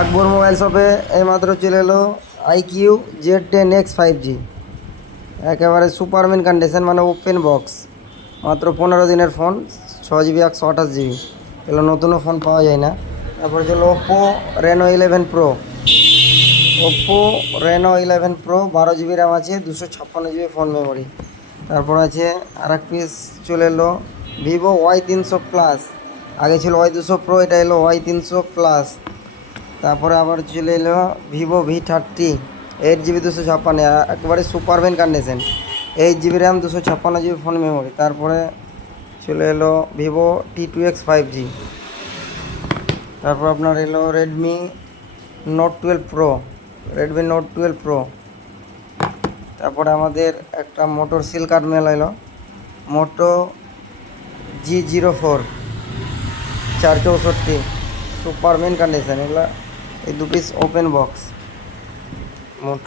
আকবর mobile শপে এইমাত্র চলে এলো IQ Z10X 5G, একেবারে সুপারমিন কন্ডিশন, মানে ওপেন বক্স। মাত্র 15 দিনের ফোন, 6 GB 128 GB। এগুলো নতুনও ফোন পাওয়া যায় না। তারপরে ছিল Oppo Reno 11 Pro 12 GB RAM আছে, 256 GB ফোন মেমোরি। তারপর আছে আর এক পিস চলে এলো ভিভো Y300 প্লাস। আগে ছিল Y200 Pro, এটা এলো Y300 প্লাস। তারপরে আবার চলে এলো ভিভো V30 8 GB 256, একেবারে superman condition, 8 GB RAM, 256 GB phone memory. তারপরে চলে এলো ভিভো T2X 5G। তারপর আপনার এলো Redmi Note 12 Pro। তারপরে আমাদের একটা মোটর সিল কার্ড মেল এলো, মোটো G04 464, সুপারমেন কন্ডিশন। এগুলো এই দু পিস ওপেন বক্স মোট।